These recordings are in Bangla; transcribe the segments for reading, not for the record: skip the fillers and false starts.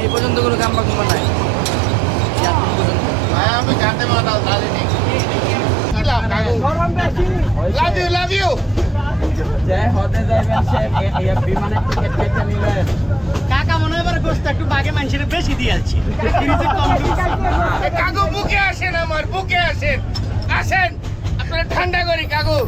এই পর্যন্ত কোনো কাম্বা কুম্বা নাই আমি জানতে পারতাম জানি কি লাভ কাকু লাভ ইউ যে হতে যাইবেন সে বিমানের টিকিট কেটে নিলেন কাকা মনে হয় এবার গোস্ত একটু বাগে মানুষের বেশি দিয়েছি কাকু বুকে আসেন আমার বুকে আসেন আসেন আপনারা ঠান্ডা করি কাকু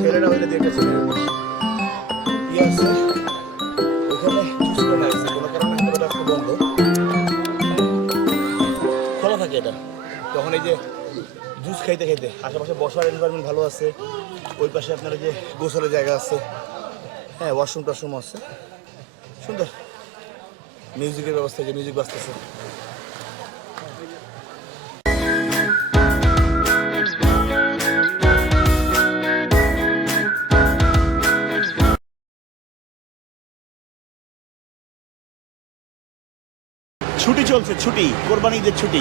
ছেলেরা হইলে দেখে ছেলেরা ইয়ে আছে ওখানে চুজ করে আছে কোনো কারণে হাতে একটু বন্ধ খোলা থাকে এটা তখন এই যে জুস খাইতে খাইতে আশেপাশে বসার এনভায়রনমেন্ট ভালো আছে ওই পাশে আপনার যে গোসলের জায়গা আছে হ্যাঁ ওয়াশরুম টশরুম আছে সুন্দর মিউজিকের ব্যবস্থা যে মিউজিক বাজতেছে ছুটি চলছে ছুটি কোরবানি ঈদের ছুটি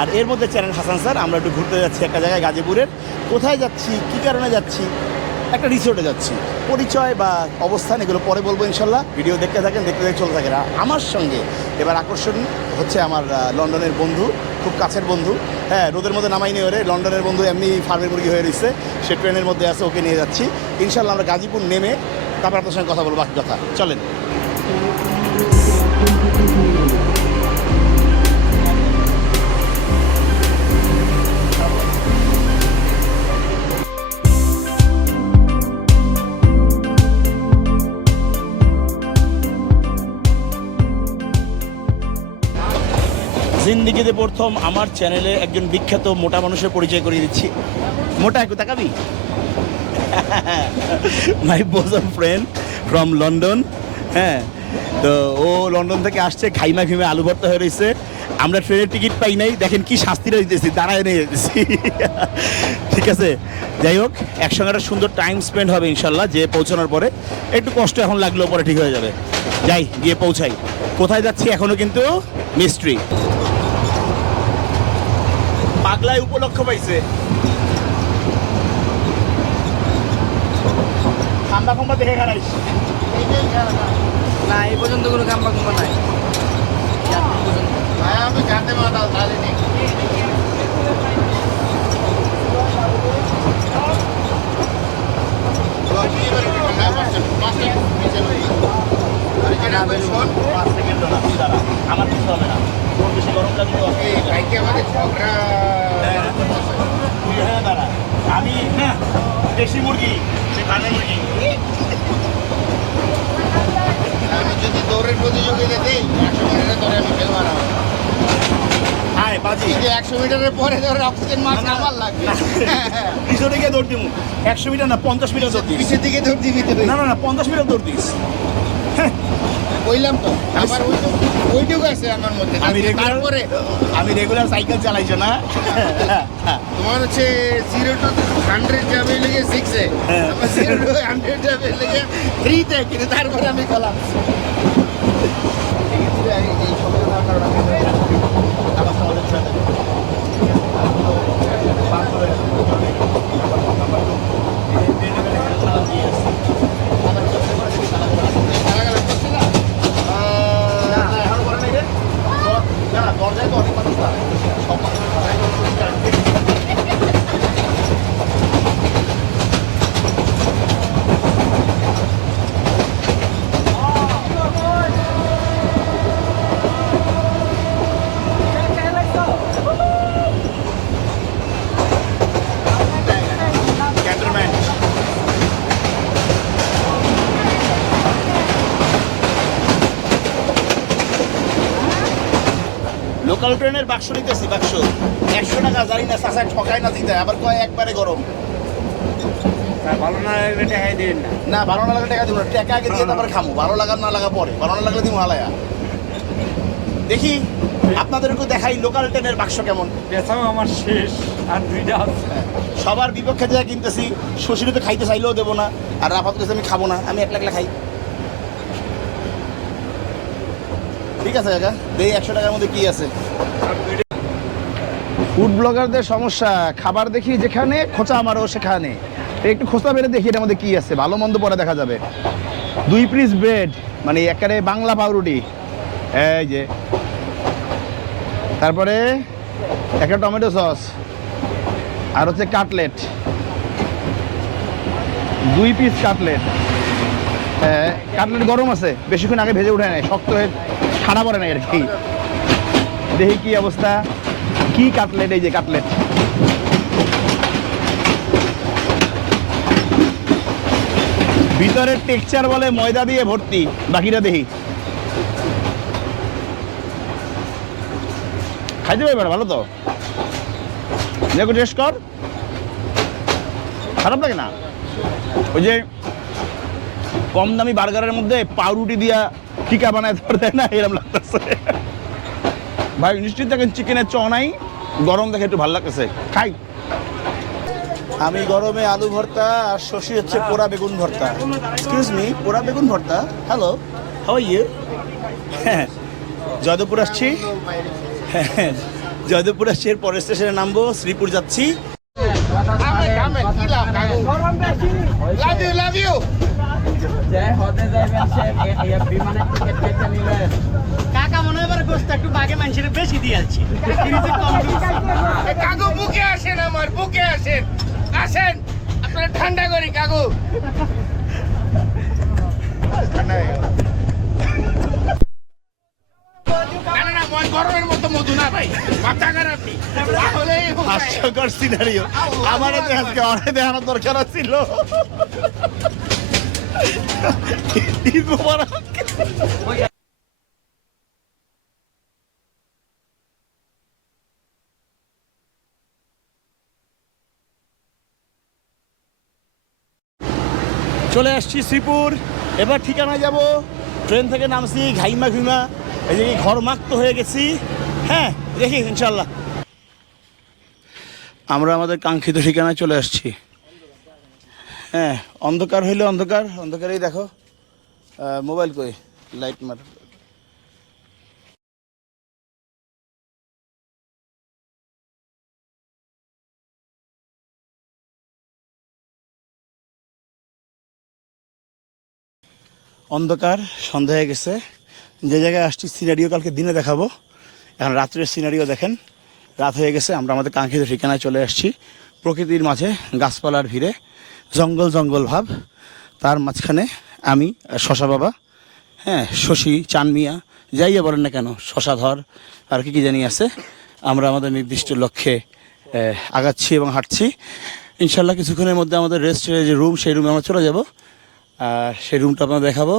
আর এর মধ্যে চ্যানেল হাসান স্যার আমরা একটু ঘুরতে যাচ্ছি একটা জায়গায় গাজীপুরের কোথায় যাচ্ছি কী কারণে যাচ্ছি একটা রিসোর্টে যাচ্ছি পরিচয় বা অবস্থান এগুলো পরে বলবো ইনশাল্লাহ ভিডিও দেখতে থাকেন দেখতে দেখতে চলতে থাকেন আমার সঙ্গে এবার আকর্ষণ হচ্ছে আমার লন্ডনের বন্ধু খুব কাছের বন্ধু হ্যাঁ রোদের মধ্যে নামাই নিয়ে ওরে লন্ডনের বন্ধু এমনি ফার্মের মুরগি হয়ে রয়েছে সে ট্রেনের মধ্যে আছে ওকে নিয়ে যাচ্ছি ইনশাল্লাহ আমরা গাজীপুর নেমে তারপর আপনার সঙ্গে কথা বলবো বাকি কথা চলেন জিন্দিগিতে প্রথম আমার চ্যানেলে একজন বিখ্যাত মোটা মানুষের পরিচয় করিয়ে দিচ্ছি মোটা একটু তাকাবি মাই বোজন ফ্রেন্ড ফ্রম লন্ডন হ্যাঁ তো ও লন্ডন থেকে আসছে খাইমা ঘিমে আলু ভর্তা হয়ে রয়েছে আমরা ট্রেনের টিকিট পাই নাই দেখেন কি শাস্তিটা দিতেছি দাঁড়ায় নিয়ে যেতেছি ঠিক আছে যাই হোক একসঙ্গে একটা সুন্দর টাইম স্পেন্ড হবে ইনশাল্লাহ যে পৌঁছানোর পরে একটু কষ্ট এখন লাগলেও পরে ঠিক হয়ে যাবে যাই গিয়ে পৌঁছাই কোথায় যাচ্ছি এখনও কিন্তু মিস্ট্রি পাগলায় উপলক্ষ পাইছে ঠান্ডা কম্বা দেখে খারাইস না এই পর্যন্ত কোনো কাম্বা কুম্বা নাই আমি জানতে পারতাম জানি আমার কিছু হবে না গরম লাগবে তো। ভাইকে আমাদের ঝগড়া তুই এখানে দাঁড়া। আমি না দেশি মুরগি, সে ফার্মের মুরগি। আমি যদি দৌড়ের প্রতিযোগিতা দিই 100 মিটারে ধরে আমি ফেল মারাবো। হাই বাজি এই যে 100 মিটারের পরে ধরে অক্সিজেন মাস্ক আমার লাগবে। পিছনে গিয়ে দৌড় দিব। 100 মিটার না 50 মিটার দৌড় দিস। পিছের দিকে দৌড় দিবি তো। না না না 50 মিটার দৌড় দিস। বললাম তো আমার ওইটুকু আছে আমার মধ্যে। তারপরে আমি রেগুলার সাইকেল চালাইছো না। তোমার হচ্ছে 0 to 100 যাবে লেগে 6 এ, আমার 0 to 100 যাবে লেগে 3 তে, কিন্তু তারপরে আমি গেলাম। এই সময় আমার আমাদের সাথে দরজায় তো অনেক মানুষ দাঁড়ায়। সব মানুষ ক্যান্টনমেন্ট। লোকাল ট্রেনের বাক্স নিতেছি, বাক্স 100 টাকা, জানি না চাষায় ঠকায় না দিতে, আবার কয় একবারে গরম। ভালো না লাগলে টাকাই দিন না। না ভালো না লাগলে টাকা দিব না, টাকা আগে দিয়ে তারপরে খামো, ভালো লাগা না লাগা পরে, ভালো না লাগলে দিব হালায়া। দেখি আপনাদেরকে দেখাই লোকাল ট্রেনের বাক্স কেমন। বেচাও আমার শেষ, আর 2টা আছে। সবার বিপক্ষে যা কিনতেছি, শ্বশুরে তো খাইতে চাইলেও দেবো না, আর রাফাত কাছে আমি খাবো না, আমি একলা একলা খাই। ঠিক আছে কাকা, দেখি 100 টাকার মধ্যে কি আছে। ফুড ব্লগারদের সমস্যা, খাবার দেখি যেখানে, খোঁচা আমারও সেখানে। একটু খোঁচা বেড়ে দেখি এটার মধ্যে কি আছে, ভালো মন্দ পরে দেখা যাবে। 2 পিস ব্রেড, মানে একেবারে বাংলা পাউরুটি, এই যে, তারপরে একটা টমেটো সস, আর হচ্ছে কাটলেট, 2 পিস কাটলেট। কাটলেট গরম আছে, বেশিক্ষণ আগে ভেজে উঠে নাই, শক্ত হয়ে ঠান্ডা পড়ে নাই আর কি। দেখি কি অবস্থা, কি কাটলেট, এই যে কাটলেট। ভিতরের টেক্সচার বলে ময়দা দিয়ে ভর্তি, বাকিটা দেখি। খাইতে পারবে ভালো তো, দেখো টেস্ট কর, খারাপ লাগে না। ওই যে কম দামি বার্গারের মধ্যে পাউরুটি দিয়া টিকা বানায় ধর দেয় না, এরকম লাগতেছে ভাই। নিশ্চিত দেখেন চিকেনের চ নাই, গরম দেখে একটু ভালো লাগতেছে, খাই। আমি গরমে আলু ভর্তা, আর শশী হচ্ছে পোড়া বেগুন ভর্তা। এক্সকিউজ মি, পোড়া বেগুন ভর্তা। Hello, how are you? Joydebpur আসছি, জয়দেবপুর আসছি, এর পরের স্টেশনে নামবো, শ্রীপুর যাচ্ছি। Love you. যে হতে যাইবেন সে বিমানের টিকিট কেটে নিলেন। কাকা মনে হয় এবার গোস্ত একটু বাগে মানুষের বেশি দিয়েছি। কাকু বুকে আসেন, আমার বুকে আসেন, আসেন আপনারা ঠান্ডা করি কাকু। না মই গরমের মতো মধু না ভাই, মাথা খারাপ নেই। হাস্যকর সিনারিও, আমার আজকে অনেক দেখানোর দরকার ছিল। ঈদ মোবারক। চলে আসছি শ্রীপুর, এবার ঠিকানায় যাব। ট্রেন থেকে নামছি, ঘাইমা ঘুমা, এই যে ঘরমাক্ত হয়ে গেছি। হ্যাঁ দেখি ইনশাল্লাহ আমরা আমাদের কাঙ্ক্ষিত ঠিকানায় চলে আসছি। হ্যাঁ, অন্ধকার হইলে অন্ধকার, অন্ধকারেই দেখো। মোবাইল কই, লাইট মার। অন্ধকার, সন্ধ্যা হয়ে গেছে। যে জায়গায় আসছি সিনারিও কালকে দিনে দেখাবো, এখন রাত্রের সিনারিও দেখেন। রাত হয়ে গেছে, আমরা আমাদের কাঙ্ক্ষিত ঠিকানায় চলে আসছি। প্রকৃতির মাঝে, গাছপালার ভিড়ে, জঙ্গল জঙ্গল ভাব, তার মাঝখানে আমি শশা বাবা, হ্যাঁ শশী, চানমিয়া, যাইয়া বলেন না কেন, শশাধর আর কি জানি আছে। আমরা আমাদের নির্দিষ্ট লক্ষ্যে আগাচ্ছি এবং হাঁটছি। ইনশাল্লাহ কিছুক্ষণের মধ্যে আমাদের রেস্টের যে রুম, সেই রুমে আমরা চলে যাব, আর সেই রুমটা আপনার দেখাবো।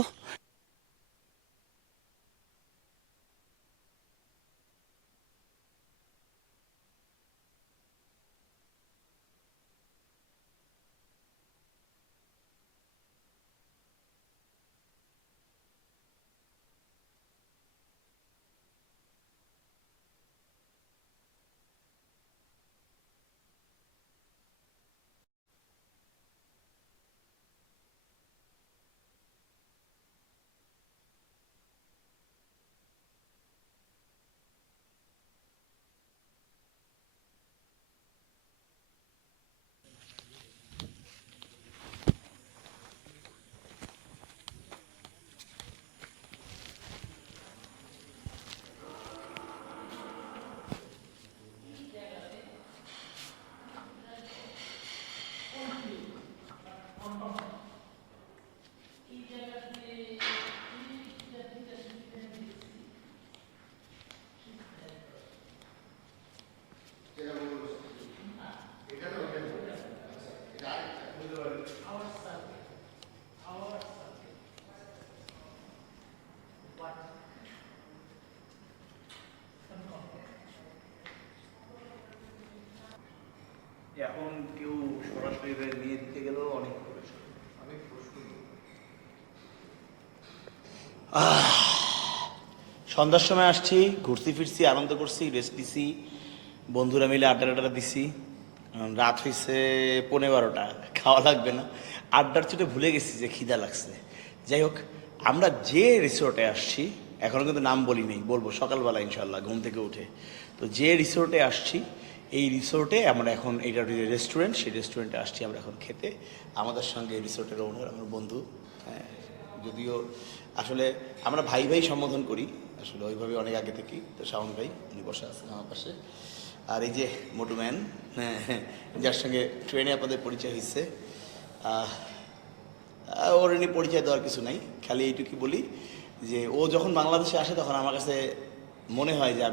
এখন কেউ সরাসরি নিয়ে দিতে গেলেও অনেক সন্ধ্যার সময় আসছি, ঘুরতে ফিরছি, আনন্দ করছি, রেস্ট দিছি, বন্ধুরা মিলে আড্ডা দিছি। রাত হয়েছে 11:30, খাওয়া লাগবে না, আড্ডার চোটে ভুলে গেছি যে খিদা লাগছে। যাই হোক, আমরা যে রিসোর্টে আসছি, এখনও কিন্তু নাম বলি নেই, বলবো সকালবেলা ইনশাল্লাহ ঘুম থেকে উঠে। তো যে রিসোর্টে আসছি, এই রিসোর্টে আমরা এখন, এইটা রেস্টুরেন্ট, সেই রেস্টুরেন্টে আসছি আমরা এখন খেতে। আমাদের সঙ্গে রিসোর্টের ওনার আমার বন্ধু, হ্যাঁ, যদিও আসলে আমরা ভাই ভাই সম্বোধন করি আসলে ওইভাবে অনেক আগে থেকেই। তো শাওন ভাই উনি বসে আছেন আমার পাশে, আর এই যে মোটু ম্যান, হ্যাঁ, যার সঙ্গে ট্রেনে আপনাদের পরিচয় হয়েছে। ওর এনে পরিচয় দেওয়ার কিছু নাই, খালি এইটুকুই বলি যে ও যখন বাংলাদেশে আসে তখন আমার কাছে মনে হয় যে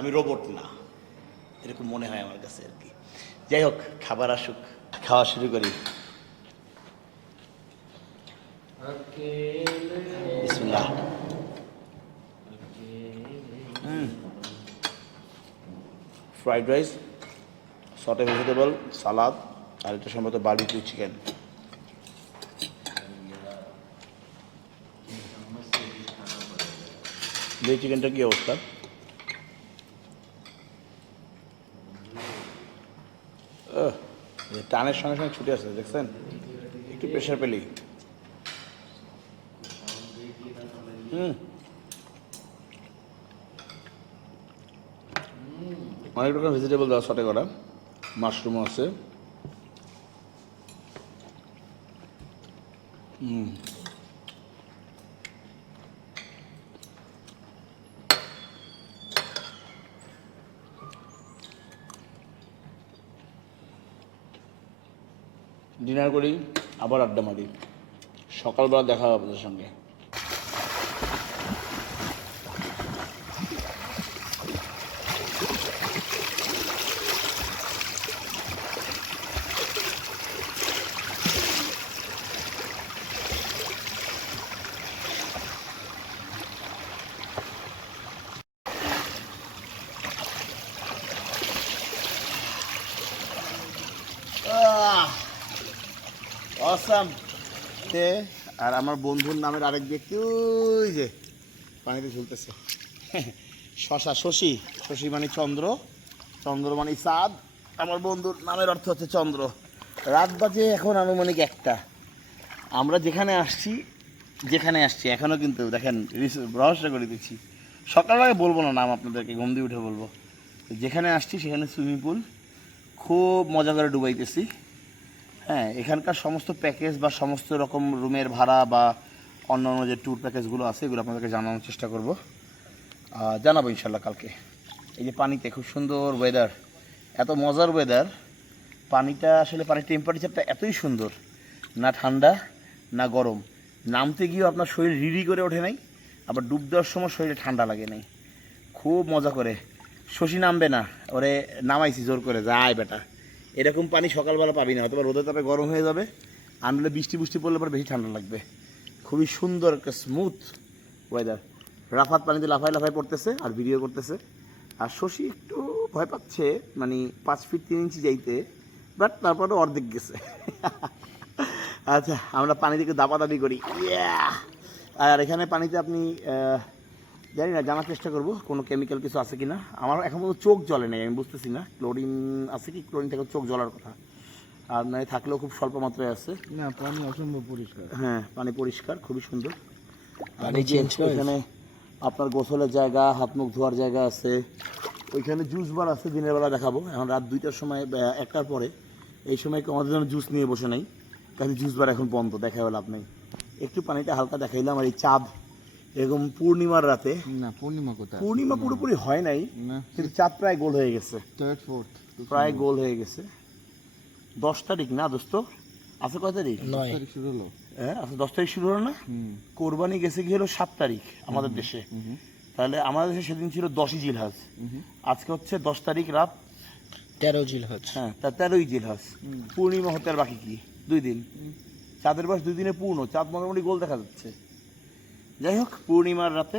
আমি রোবট না, এরকম মনে হয় আমার কাছে আর কি। যাই হোক, খাবার আসুক, খাওয়া শুরু করি। বিসমিল্লাহ। ফ্রাইড রাইস, সটে ভেজিটেবল, সালাদ, আর এটা সম্ভবত বারবিকিউ চিকেন। এই চিকেনটা কি অবস্থা? টানের সঙ্গে সঙ্গে ছুটে আসছে, দেখছেন? একটু প্রেশার পেলেই। অনেক রকম ভেজিটেবল দেওয়া, সটে করা, মাশরুমও আছে। ডিনার করি, আবার আড্ডা মারি। সকালবেলা দেখা হবে আপনাদের সঙ্গে। অসাম। আর আমার বন্ধুর নামের আরেক ব্যক্তি ওই যে পানিতে ঝুলতেছে, শশী মানে চন্দ্র, চন্দ্র মানে চাঁদ। আমার বন্ধুর নামের অর্থ হচ্ছে চন্দ্র। রাত বাজে এখন আনুমানিক 1টা। আমরা যেখানে আসছি এখনও কিন্তু দেখেন, রহস্য করে দিচ্ছি, সকালবেলায় বলবো না নাম আপনাদেরকে, ঘুম দিয়ে উঠে বলবো। যেখানে আসছি সেখানে সুইমিং পুল, খুব মজা করে ডুবাইতেছি। হ্যাঁ, এখানকার সমস্ত প্যাকেজ বা সমস্ত রকম রুমের ভাড়া বা অন্যান্য যে ট্যুর প্যাকেজগুলো আছে এগুলো আপনাদেরকে জানানোর চেষ্টা করব, জানাবো ইনশাল্লাহ কালকে। এই যে পানিতে খুব সুন্দর ওয়েদার, এত মজার ওয়েদার, পানিটা আসলে পানির টেম্পারেচারটা এতই সুন্দর, না ঠান্ডা না গরম, নামতে গিয়েও আপনার শরীর রিডি করে ওঠে নাই, আবার ডুব দেওয়ার সময় শরীরে ঠান্ডা লাগে নাই, খুব মজা করে। শশী নামবে না, ওরে নামাইছি জোর করে, যায় বেটা। এরকম পানি সকালবেলা পাবি না, হয়তো রোদের তাপে গরম হয়ে যাবে, আনলে বৃষ্টি পড়লে পরে বেশি ঠান্ডা লাগবে। খুবই সুন্দর একটা স্মুথ ওয়েদার। রাফাত পানিতে লাফায় লাফায় পড়তেছে আর ভিডিও করতেছে, আর শশী একটু ভয় পাচ্ছে, মানে 5 ফিট 3 ইঞ্চি যাইতে, বাট তারপরে অর্ধেক গেছে। আচ্ছা, আমরা পানি থেকে দাপাদাপি করি। আর এখানে পানিতে আপনি জানি না, জানার চেষ্টা করব কোনো কেমিক্যাল কিছু আছে কি না। আমার এখন পর্যন্ত চোখ জ্বলে নেই, আমি বুঝতেছি না ক্লোরিন আছে কি, ক্লোরিন থেকে চোখ জ্বলার কথা, আর নয় থাকলেও খুব স্বল্প মাত্রায় আছে। না, পানি অসম্ভব পরিষ্কার। হ্যাঁ, পানি পরিষ্কার, খুবই সুন্দর। আর এই যে এখানে আপনার গোসলের জায়গা, হাত মুখ ধোয়ার জায়গা আছে, ওইখানে জুস বার আছে, দিনের বেলা দেখাবো। এখন রাত 2টার সময়, 1টার পরে, এই সময় আমাদের জন্য জুস নিয়ে বসে নাই, কারণ জুস বার এখন বন্ধ, দেখা লাভ নেই। একটু পানিটা হালকা দেখাইলাম। আর এই চাঁদ এরকম পূর্ণিমার রাতে, না পূর্ণিমা কোথায়, পূর্ণিমা পুরোপুরি হয় নাই, না কিন্তু চাঁদ প্রায় গোল হয়ে গেছে, 3rd 4th প্রায় গোল হয়ে গেছে। 10 তারিখ না দোস্ত, আছে কয় তারিখ? 9 তারিখ শুরু হলো। হ্যাঁ, আচ্ছা 10 তারিখ শুরু হলো না? কোরবানি গেছে কি হলো 7 তারিখ আমাদের দেশে, তাহলে আমাদের দেশে সেদিন ছিল 10ই জিলহজ, আজকে হচ্ছে 10 তারিখ রাত 13 জিলহজ। হ্যাঁ, তা 13ই জিলহজ। পূর্ণিমা হতে আর বাকি কি 2 দিন, চাঁদের বয়স 2 দিনে পূর্ণ, চাঁদ মোটামুটি গোল দেখা যাচ্ছে। যাই হোক, পূর্ণিমার রাতে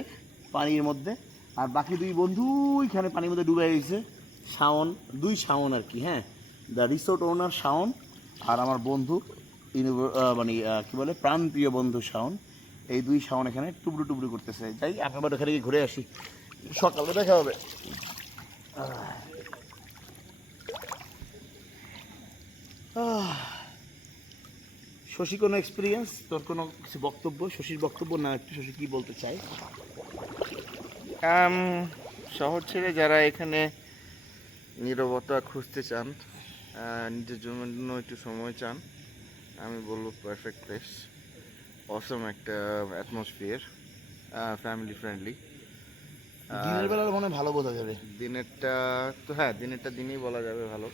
পানির মধ্যে, আর বাকি 2 বন্ধু এখানে পানির মধ্যে ডুবে গেছে। শাওন, 2 শাওন আর কি। হ্যাঁ, দ্য রিসোর্ট ওনার শাওন, আর আমার বন্ধু মানে কী বলে, প্রাণপ্রিয় বন্ধু শাওন। এই 2 শাওন এখানে টুবড়ু টুবড়ু করতেছে। যাই, আপনার ওখানে গিয়ে ঘুরে আসি, সকালে দেখা হবে। শশী, কোনো এক্সপিরিয়েন্স, তোর কোনো কিছু বক্তব্য, শশীর বক্তব্য না, একটু শশী কী বলতে চাই? শহর ছেড়ে যারা এখানে নীরবতা খুঁজতে চান, নিজের জন্য একটু সময় চান, আমি বলবো পারফেক্ট প্লেস। অসম একটা অ্যাটমসফিয়ার, ফ্যামিলি ফ্রেন্ডলি। দিনের বেলা মনে হয় ভালো বোঝা যাবে। দিনেরটা তো হ্যাঁ, দিনেরটা দিনেই বলা যাবে ভালো।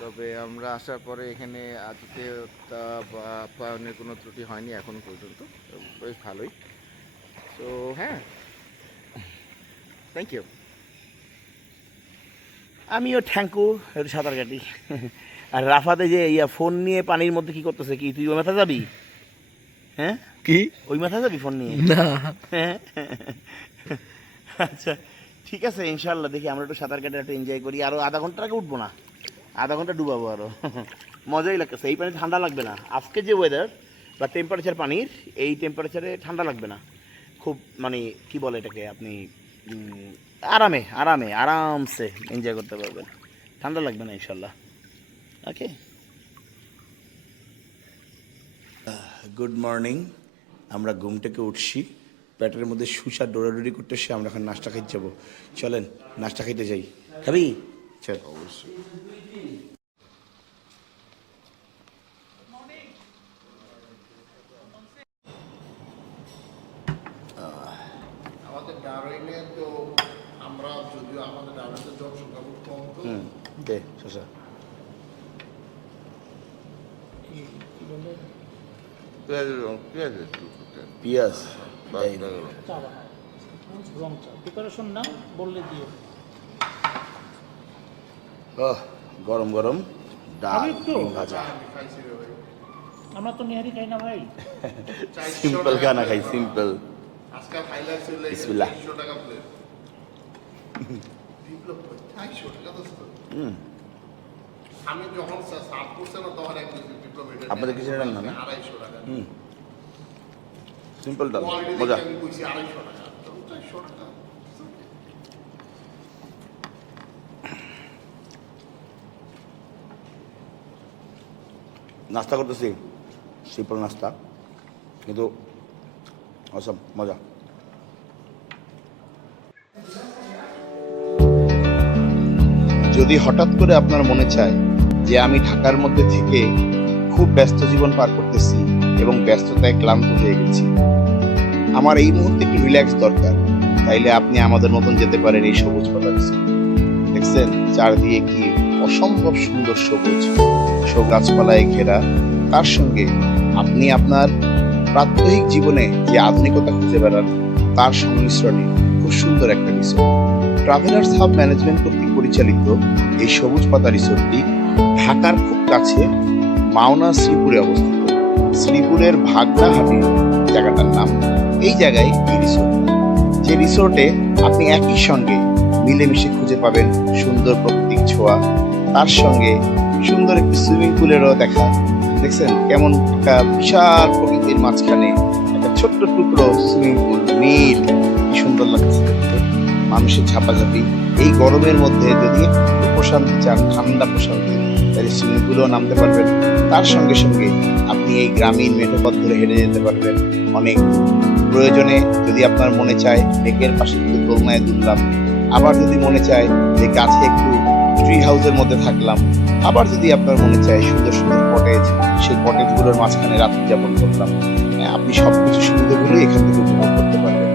তবে আমরা আসার পরে এখানে আতিথেয়তা বা আপ্যায়নের কোনো ত্রুটি হয়নি এখন পর্যন্ত, বেশ ভালোই। তো হ্যাঁ, থ্যাংক ইউ। আমিও থ্যাংকু, একটু সাঁতার কাটি। আর রাফাতে যে ফোন নিয়ে পানির মধ্যে কি করতেছে, কি তুই ওই মাথা যাবি? হ্যাঁ, কি ওই মাথা যাবি ফোন নিয়ে? না। আচ্ছা ঠিক আছে, ইনশাল্লাহ দেখি আমরা একটু সাঁতার কাটে একটু এনজয় করি। আরও আধা ঘন্টা আগে উঠবো না, আধা ঘন্টা ডুবাবো আরও। মজাই লাগতেছে, এই পানি ঠান্ডা লাগবে না। আজকে যে ওয়েদার বা টেম্পারেচার পানির, এই টেম্পারেচারে ঠান্ডা লাগবে না, খুব মানে কি বলে এটাকে আপনি, আরামসে এনজয় করতে পারবেন, ঠান্ডা লাগবে না ইনশাল্লাহ। ওকে, গুড মর্নিং। আমরা ঘুম থেকে উঠছি, পেটের মধ্যে সুসা দৌড়াদৌড়ি করতেছি। আমরা এখন নাস্তা খাইতে যাবো, চলেন নাস্তা খাইতে যাই। খাবি? চল। অবশ্যই। আমাদের ডারউইনে তো আমরা যদিও আমাদের ডারউইনে জনসংখ্যা খুব কম, তো দে শসা। পিঁয়াজ প্রিপারেশন নাও, বললে দিও। গরম গরম ডাল, ডিম ভাজা। আমরা তো নিহারি খাই না ভাই। সিম্পল খানা খাই, সিম্পল। আজকাল হাইলাইট চলে বিসমিল্লাহ। 300 টাকা প্লেট। বিপ্লব 400 টাকা দোস্ত। আমি যখন সার্ভ করছে না তখন এক বিপ্লব এটা আপনাদের কিছু রান্না না? 250 টাকা। সিম্পল ডাল, কোয়ালিটি মজা। আমি কইছি 250 টাকা, তো 400 টাকা। নাস্তা করতেছি, সিম্পল নাস্তা, কিন্তু অসম মজা। যদি হঠাৎ করে আপনার মনে চায় যে আমি ঢাকার মধ্যে থেকে খুব ব্যস্ত জীবন পার করতেছি এবং ব্যস্ততায় ক্লান্ত হয়ে গেছি, আমার এই মুহূর্তে একটু রিল্যাক্স দরকার, তাইলে আপনি আমাদের মতন যেতে পারেন এই সবুজ পাতা রিসোর্ট। দেখছেন চারদিকে কি অসম্ভব সুন্দর সবুজ, সব গাছপালায় ঘেরা। তার সঙ্গে আপনি আপনার প্রাত্যহিক জীবনে যে আধুনিকতা খুঁজে বেড়ান তার সংমিশ্রণে খুব সুন্দর একটা রিসোর্ট। ট্রাভেলার্স হাব ম্যানেজমেন্ট কর্তৃক পরিচালিত এই সবুজ পাতা রিসোর্টটি ঢাকার খুব কাছে মাওনা শ্রীপুরে অবস্থিত। শ্রীপুরের ভাগনাহাটি জায়গাটার নাম। এই জায়গায় এই রিসোর্ট, যে রিসোর্টে আপনি একই সঙ্গে মিলেমিশে খুঁজে পাবেন সুন্দর প্রাকৃতিক ছোঁয়া, তার সঙ্গে সুন্দর একটি সুইমিং পুলেরও দেখা। দেখছেন কেমন একটা বিশাল প্রকৃতির মাঝখানে একটা ছোট্ট টুকরো সুইমিং পুল, নীল, কি সুন্দর লাগছে দেখতে। মানুষের ঝাপাঝাপি এই গরমের মধ্যে যদি একটু প্রশান্তি চান, ঠান্ডা প্রশান্তি, তাহলে সুইমিং পুলেও নামতে পারবেন। তার সঙ্গে সঙ্গে আপনি এই গ্রামীণ মেঠোপথ ধরে হেঁটে যেতে পারবেন অনেক। প্রয়োজনে যদি আপনার মনে চায় লেকের পাশে একটু দোলনায় দুললাম, আবার যদি মনে চায় যে গাছে একটু ট্রি হাউসের মধ্যে থাকলাম, আবার যদি আপনার মনে চায় সুন্দর সুন্দর কটেজ, সেই কটেজগুলোর মাঝখানে রাত্রি যাপন করলাম, আপনি সবকিছু সুবিধাগুলো এখান থেকে উপভোগ করতে পারবেন।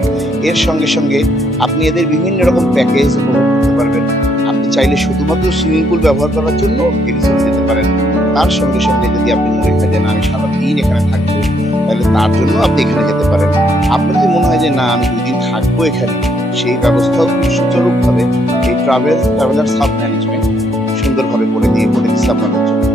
এর সঙ্গে সঙ্গে আপনি এদের বিভিন্ন রকম প্যাকেজ উপভোগ করতে পারবেন। আপনি চাইলে শুধুমাত্র সুইমিং পুল ব্যবহার করার জন্য এই রিসোর্ট যেতে পারেন। তার সঙ্গে সঙ্গে যদি আপনি মনে হয় যে না আমি সারাদিন এখানে থাকবো, তাহলে তার জন্য আপনি এখানে যেতে পারেন। আপনার যদি মনে হয় যে না আমি 2 দিন থাকবো এখানে, সেই ব্যবস্থাও খুব সুচারুভাবে এই ট্রাভেলার্স হাব ম্যানেজমেন্ট সুন্দরভাবে করে দিচ্ছে আপনাদের জন্য।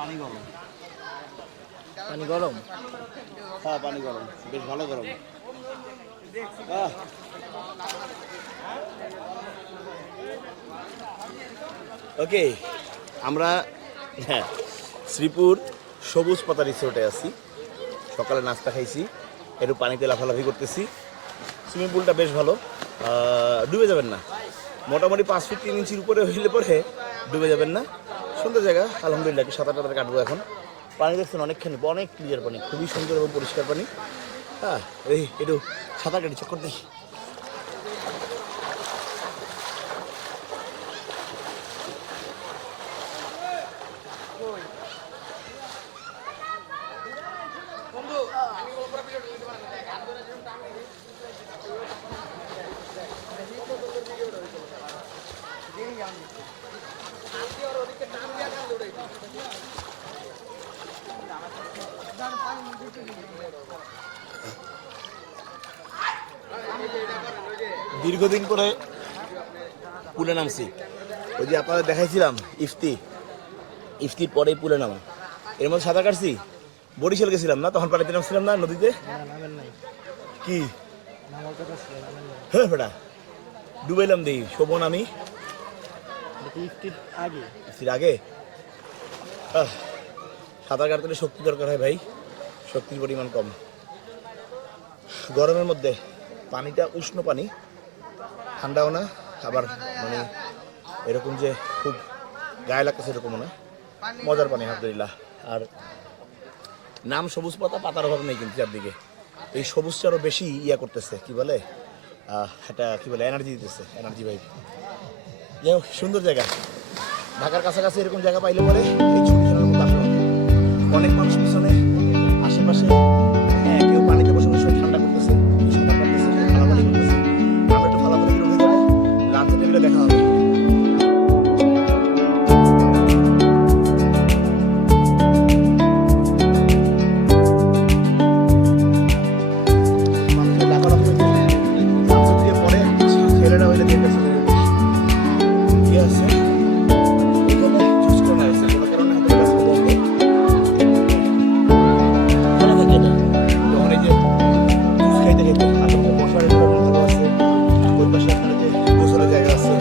পানি গরম। পানি গরম। হ্যাঁ পানি গরম, বেশ ভালো গরম। ওকে, আমরা হ্যাঁ শ্রীপুর সবুজ পাতা রিসোর্টে আছি। সকালে নাস্তা খাইছি, একটু পানিতে লাফালাফি করতেছি। সুইমিং পুলটা বেশ ভালো, ডুবে যাবেন না। মোটামুটি 5 ফিট 3 ইঞ্চির উপরে হইলে পরে ডুবে যাবেন না। সুন্দর জায়গা, আলহামদুলিল্লাহ। একটু সাঁতার টাতার কাটবো এখন। পানি দেখছেন অনেকখানি, অনেক ক্লিয়ার পানি, খুবই সুন্দর এবং পরিষ্কার পানি। হ্যাঁ, এই একটু সাঁতার কাটি, চক্কর দিই। দীর্ঘদিন পরে পুলে নামছি। ওই যে আপনাদের দেখাইছিলাম ইফতির পরেই পুলে নামা। এর মধ্যে সাঁতার কাটছি, বরিশাল গেছিলাম না, তখন পানিতে নামছিলাম না নদীতে। কি হ্যাঁ বেটা, ডুবাইলাম দিই শোভন আমি ইফতির আগে। সাঁতার কাটতে শক্তি দরকার হয় ভাই, শক্তির পরিমাণ কম। গরমের মধ্যে পানিটা উষ্ণ পানি, ঠান্ডাও না, আবার মানে এরকম যে খুব গায়ে লাগতেছে এরকমও না, মজার পানি আলহামদুলিল্লাহ। আর নাম সবুজ পাতা, পাতার অভাব নেই কিন্তু চারদিকে। এই সবুজটা আরও বেশি ইয়া করতেছে, কি বলে এটা কি বলে, এনার্জি দিতেছে, এনার্জি ভাই। যাই হোক, সুন্দর জায়গা। ঢাকার কাছাকাছি এরকম জায়গা পাইলে পরে এই ছুটি ছাড়ার মতো আসলো। অনেক মানুষ পিছনে আশেপাশে, হ্যাঁ কেউ পানিতে বসে বসে ঠান্ডা করতেছে, সাঁতার কাটতেছে, ফালাফালি করতেছে। আমরা একটু ফালাফালি করে উঠে যাবো, লাঞ্চের টেবিলে দেখা হবে। ছেলেরা হইলে দেখতেছে কি আছে এখানে চুজ করা আছে, কোনো কারণে হাতের কাছে বন্ধ ভালো থাকে না। তখন এই যে জুস খাইতে খাইতে আশেপাশে বসার এনভায়রনমেন্ট ভালো আছে। ওই পাশে আপনার যে গোসলের জায়গা আছে,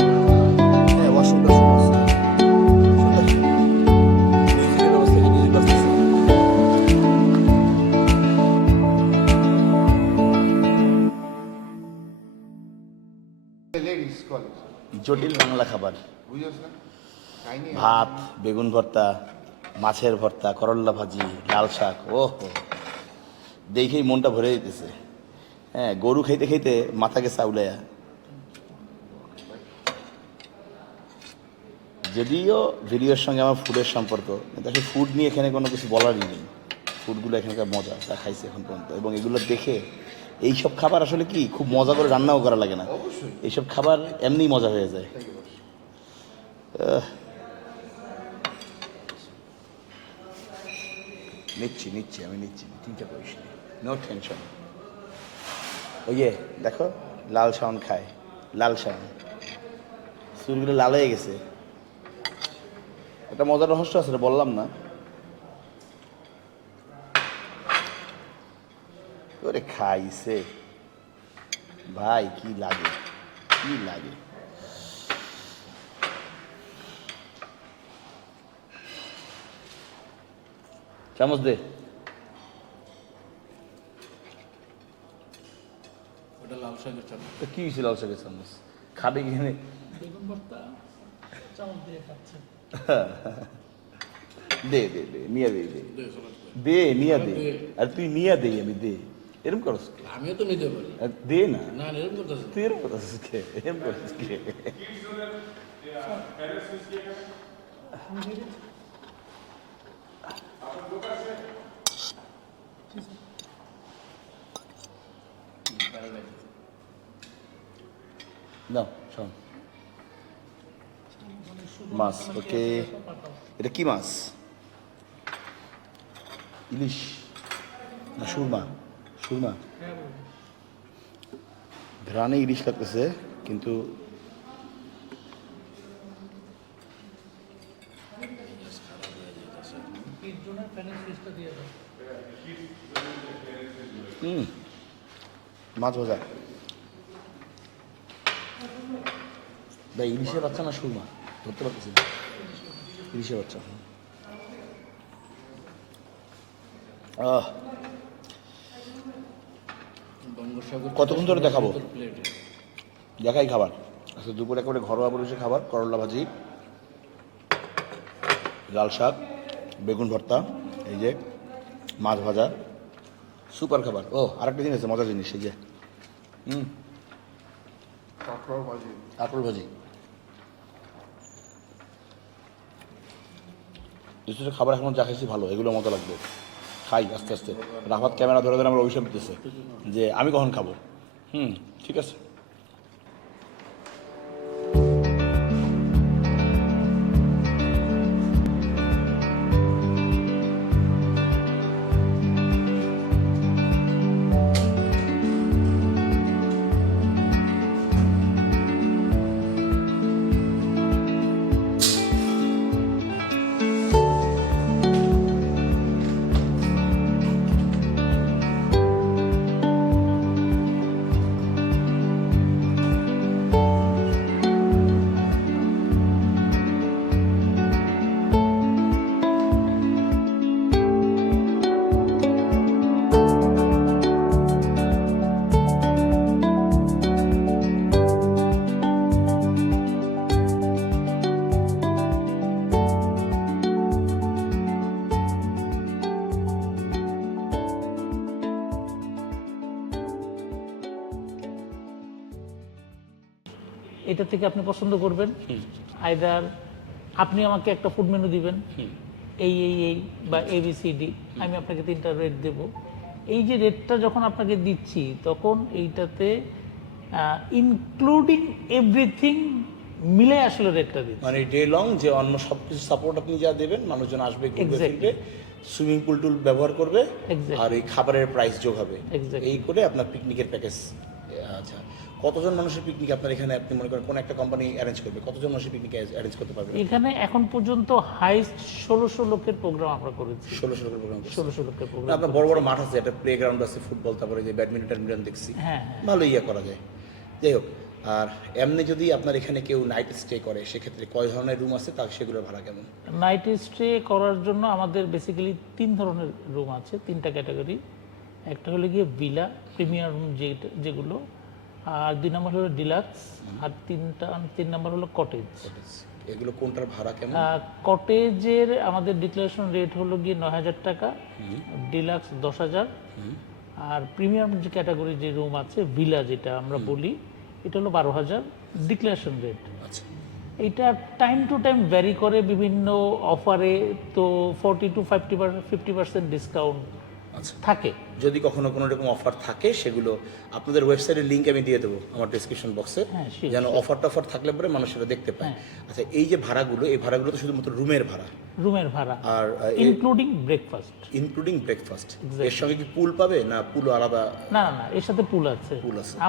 হ্যাঁ ওয়াশরুম টাশরুম আছে, সুন্দর। মিউজিকের ব্যবস্থা, মিউজিক বাজতেছে। জটিল বাংলা খাবার, ভাত, বেগুন ভর্তা, মাছের ভর্তা, করল্লা ভাজি, লাল শাক, ওহ দেখেই মনটা ভরে যেতেছে। হ্যাঁ, গরু খাইতে খাইতে মাথা গেছে আউলাইয়া। যদিও ভিডিওর সঙ্গে আমার ফুডের সম্পর্ক, কিন্তু আসলে ফুড নিয়ে এখানে কোনো কিছু বলারই নেই। ফুডগুলো এখানকার মজা, যা খাইছে এখন পর্যন্ত। এবং এগুলো দেখে এইসব খাবার আসলে কি খুব মজা করে রান্নাও করা লাগে না, এইসব খাবার এমনিই মজা হয়ে যায়। নিচ্ছি আমি নিচ্ছি, চিন্তা করিস নো টেনশন। ওই যে দেখো লাল শাওন খায়, লাল শাওন, চুলগুলো লাল হয়ে গেছে। একটা মজার রহস্য আছে, বললাম না। ওরে খাইছে ভাই, কি লাগে কি লাগে। চামচ দে। ওটা লাল শাকের চামচ। কি হয়েছে লাল শাকের চামচ? খাবে কি দে দে দে দে নিয়ে দে দে দে নিয়ে দে। আর তুই নিয়ে দে, আমি দে। এরকম করস? আমিও তো নিতে পারি। দে না। না এরকম করতেছ তুই এরকম করছিস কে? এরকম করছিস কে? না শোন, মাছ। ওকে, এটা কি মাছ? ইলিশ না সুরমা? সুরমা। ঘ্রাণে ইলিশ লাগতেছে, কিন্তু মাছ ভাজা ভাই, ইলিশের বাচ্চা না সুরমা ধরতে পারতেছি না। ইলিশের বাচ্চা। কতক্ষণ ধরে দেখাবো? দেখাই খাবার। আচ্ছা, দুপুরে একেবারে ঘরোয়া পরিবেশে খাবার, করলা ভাজি, লাল শাক, বেগুন ভর্তা, এই যে মাছ ভাজা, সুপার খাবার। ও আরেকটা জিনিস আছে, মজার জিনিস, এই যে কাঁকড় ভাজি। বিশেষ খাবার এখন যা খাইছি ভালো, এগুলো মতো লাগবে। খাই আস্তে আস্তে। রাফাত ক্যামেরা ধরে ধরে আমার অভিশাপ দিতেছে যে আমি কখন খাবো। ঠিক আছে। এটা থেকে আপনি পছন্দ করবেন, আইদার আপনি আমাকে একটা ফুড মেনু দিবেন, এই বা ABCD, আমি আপনাকে 3টা রেট দেব। এই যে রেটটা যখন আপনাকে দিচ্ছি তখন এইটাতে ইনক্লুডিং এভরিথিং মিলে আসলে রেটটা দিচ্ছি। মানে ডে লং যে অন্য সব কিছু সাপোর্ট আপনি যা দেবেন, মানুষজন আসবে, ঘুরবে ফিরবে, সুইমিং পুল টুল ব্যবহার করবে, আর এই খাবারের প্রাইস যোগ হবে, এই করে আপনার পিকনিকের প্যাকেজ। আচ্ছা, কতজন মানুষের পিকনিক আপনার এখানে, আপনি মনে করেন কোন একটা কোম্পানি অ্যারেঞ্জ করবে, কতজন মানুষের পিকনিক অ্যারেঞ্জ করতে পারবে? এখানে এখন পর্যন্ত হাইস্ট 1600 লোকের প্রোগ্রাম আমরা করেছি। 1600 লোকের প্রোগ্রাম। 1600 লোকের প্রোগ্রাম। আপনার বড় বড় মাঠ আছে, একটা প্লে গ্রাউন্ড আছে, ফুটবল, তারপরে যে ব্যাডমিন্টন দেখছি, ভালো ইয়ে করা যায়। যাই হোক, আর এমনি যদি আপনার এখানে কেউ নাইট স্টে করে, সেক্ষেত্রে কয় ধরনের রুম আছে, তার সেগুলোর ভাড়া কেমন? নাইট স্টে করার জন্য আমাদের বেসিক্যালি 3 ধরনের রুম আছে, 3টা ক্যাটাগরি। একটা হলো গিয়ে ভিলা প্রিমিয়ার রুম, যেগুলো, আর 2 নম্বর হলো ডিলাক্স, আর 3 নম্বর হলো কটেজ। এগুলো কোনটার ভাড়া কেমন? কটেজের আমাদের ডিক্লারেশন রেট হলো গিয়ে 9000 টাকা, ডিলাক্স 10,000, আর প্রিমিয়াম যে ক্যাটাগরি যে রুম আছে, ভিলা যেটা আমরা বলি, এটা হলো 12,000 ডিক্লারেশন রেট। আচ্ছা, এটা টাইম টু টাইম ভ্যারি করে বিভিন্ন অফারে, তো 40 to 50% ডিসকাউন্ট থাকে। যদি কখনো কোনো রকম অফার থাকে, সেগুলো আপনাদের ওয়েবসাইটের লিঙ্ক আমি দিয়ে দেবো আমার ডেসক্রিপশন বক্সে, যেন অফার টফার থাকলে পরে মানুষ সেটা দেখতে পায়। আচ্ছা, এই যে ভাড়াগুলো, এই ভাড়াগুলো তো শুধুমাত্র রুমের ভাড়া? রুমের ভাড়া, আর ইনক্লুডিং ব্রেকফাস্ট। এর সঙ্গে কি পুল পাবে, না পুল আলাদা? না, এর সাথে পুল আছে।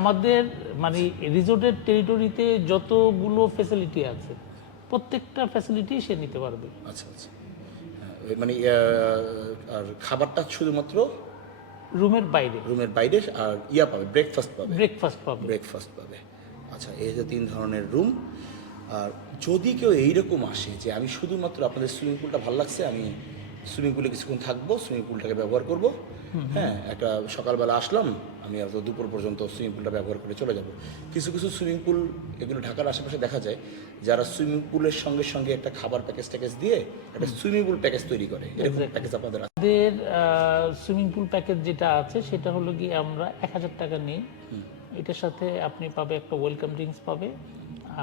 আমাদের মানে রিসোর্টের টেরিটরিতে যতগুলো ফ্যাসিলিটি আছে, প্রত্যেকটা ফ্যাসিলিটি সে নিতে পারবে। আচ্ছা, মানে আর খাবারটা শুধুমাত্র রুমের বাইরে, আর পাবে, ব্রেকফাস্ট পাবে। আচ্ছা, এই যে 3 ধরনের রুম। আর যদি কেউ এইরকম আসে যে আমি শুধুমাত্র আপনাদের সুইমিং পুলটা ভালো লাগছে, আমি সুইমিং পুলে কিছুক্ষণ থাকবো, সুইমিং পুলটাকে ব্যবহার করব, হ্যাঁ, একটা সকালবেলা আসলাম, আমি হয়তো দুপুর পর্যন্ত সুইমিং পুলটা ব্যবহার করে চলে যাব। কিছু সুইমিং পুল, এগুলো ঢাকার আশেপাশে দেখা যায়, যারা সুইমিং পুলের সঙ্গে সঙ্গে একটা খাবার প্যাকেজ দিয়ে একটা সুইমিং পুল প্যাকেজ তৈরি করে। এরকম প্যাকেজ আপনাদের আছে? আমাদের সুইমিং পুল প্যাকেজ যেটা আছে, সেটা হলো গিয়ে আমরা 1000 টাকা নিই। এটার সাথে আপনি পাবে একটা ওয়েলকাম ড্রিঙ্কস পাবে,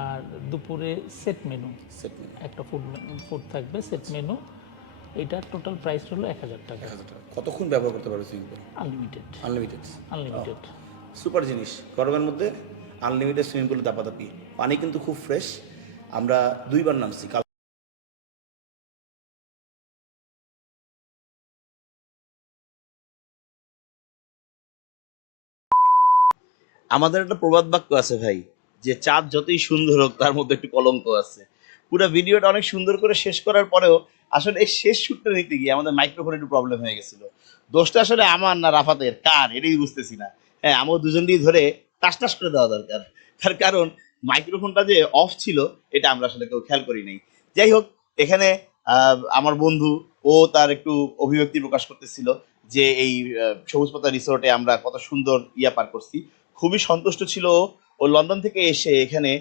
আর দুপুরে সেট মেনু একটা ফুড থাকবে, সেট মেনু। এটা টোটাল প্রাইস হলো 1000 টাকা। কতক্ষণ ব্যবহার করতে পারবে সুইমিং পুল? আনলিমিটেড। সুপার জিনিস। গরমের মধ্যে আনলিমিটেড সুইমিং পুলে দাপাদাপি। পানি কিন্তু খুব ফ্রেশ। আমরা 2 বার নামছি। আমাদের একটা প্রবাদ বাক্য আছে ভাই, যে চাঁদ যতই সুন্দর হোক, তার মধ্যে একটি কলঙ্ক আছে। পুরো ভিডিওটা অনেক সুন্দর করে শেষ করার পরেও আসলে এই শেষ শ্যুটটা নিতে গিয়ে আমাদের মাইক্রোফোনে একটু প্রবলেম হয়ে গেছিল। দোষটা আসলে আমার না রাফাতের, কার এটাই বুঝতেছি না। হ্যাঁ, আমার দুজনকেই ধরে টাস টাস করে দেওয়া দরকার। তার কারণ মাইক্রোফোনটা যে অফ ছিল এটা আমরা আসলে কেউ খেয়াল করি নাই। যাই হোক, এখানে আমার বন্ধু ও তার একটু অভিব্যক্তি প্রকাশ করতেছিল যে এই সবুজ পাতা রিসোর্টে আমরা কত সুন্দর পার করছি। খুবই সন্তুষ্ট ছিল ও। ও লন্ডন থেকে এসে এখানে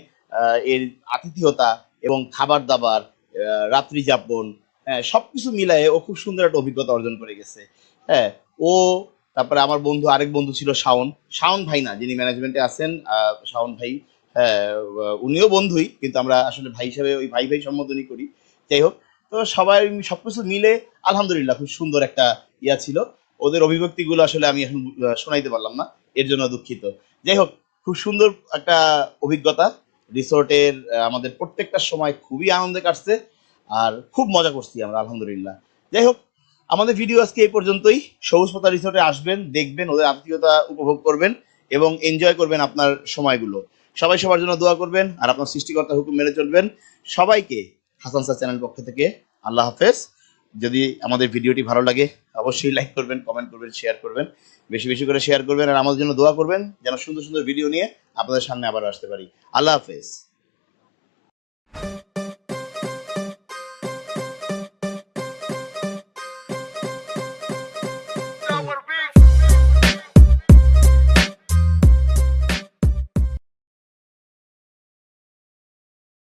এর আতিথেয়তা এবং খাবার দাবার, রাত্রি যাপন, হ্যাঁ, সবকিছু মিলায়ে ও খুব সুন্দর একটা অভিজ্ঞতা অর্জন করে গেছে। হ্যাঁ, ও তারপরে আমার বন্ধু, আরেক বন্ধু ছিল শাওন। শাওন ভাই না, যিনি ম্যানেজমেন্টে আছেন, শাওন ভাই। হ্যাঁ, উনিও বন্ধুই, কিন্তু আমরা আসলে ভাই হিসাবে ওই ভাই ভাই সম্বোধনই করি। যাই হোক, তো সবাই সবকিছু মিলে আলহামদুলিল্লাহ খুব সুন্দর একটা ছিল। ওদের অভিব্যক্তিগুলো আসলে আমি এখন শোনাইতে পারলাম না, এর জন্য দুঃখিত। যাই হোক, খুব সুন্দর একটা অভিজ্ঞতা রিসোর্টের। আমাদের প্রত্যেকটা সময় খুবই আনন্দে কাটছে আর খুব মজা করছি আমরা আলহামদুলিল্লাহ। যাই হোক, আমাদের ভিডিও আজকে এই পর্যন্তই। সবুজ পাতা রিসোর্টে আসবেন, দেখবেন, ওদের আতিথেয়তা উপভোগ করবেন এবং এনজয় করবেন আপনার সময়গুলো। সবাই সবার জন্য দোয়া করবেন আর আপনার সৃষ্টিকর্তার হুকুম মেনে চলবেন। সবাইকে হাসান স্যার চ্যানেল পক্ষ থেকে আল্লাহ হাফেজ। যদি আমাদের ভিডিওটি ভালো লাগে অবশ্যই লাইক করবেন, কমেন্ট করবেন, শেয়ার করবেন, বেশি বেশি করে শেয়ার করবেন আর আমাদের জন্য দোয়া করবেন যেন সুন্দর সুন্দর ভিডিও নিয়ে আপনাদের সামনে আবার আসতে পারি। আল্লাহ হাফেজ।